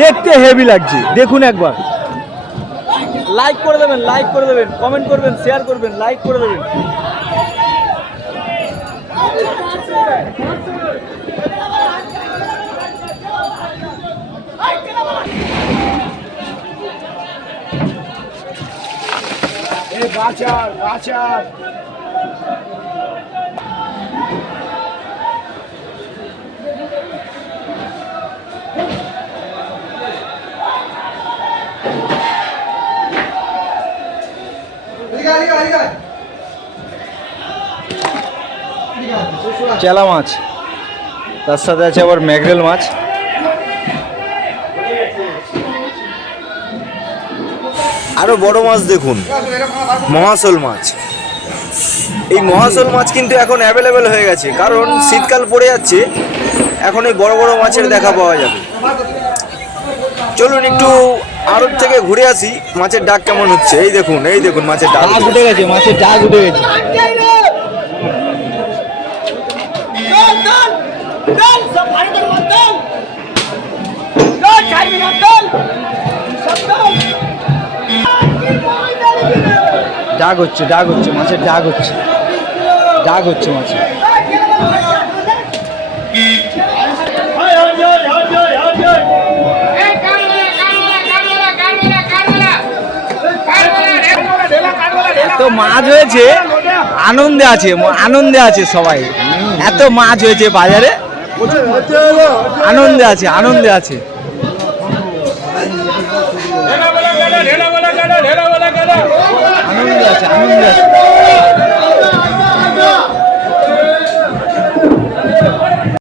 দেখতে হেভি লাগছে, দেখুন একবার। লাইক করে দেবেন, লাইক করে দেবেন, কমেন্ট করবেন, শেয়ার করবেন, লাইক করে দেবেন। বাচার বাচার চেলা মাছ, তার সাথে আছে আবার ম্যাগরেল মাছ। আরো বড় মাছ দেখুন, মহাশোল মাছ। এই মহাশোল মাছ কিন্তু এখন অ্যাভেলেবেল হয়ে গেছে, কারণ শীতকাল পড়ে যাচ্ছে, এখন এই বড় বড় মাছের দেখা পাওয়া যাবে। চলুন একটু আড়ত থেকে ঘুরে আসি, মাছের ডাক কেমন হচ্ছে। এই দেখুন, এই দেখুন মাছের ডাক উঠে গেছে, মাছের ডাক উঠে গেছে। ডাক হচ্ছে, ডাক হচ্ছে, মাছের ডাক হচ্ছে, ডাক হচ্ছে মাছের। এত মাছ হয়েছে, আনন্দে আছে, আনন্দে আছে সবাই। এত মাছ হয়েছে বাজারে, আনন্দে আছে, আনন্দে আছে। আনন্দে আছে, আনন্দে আছে।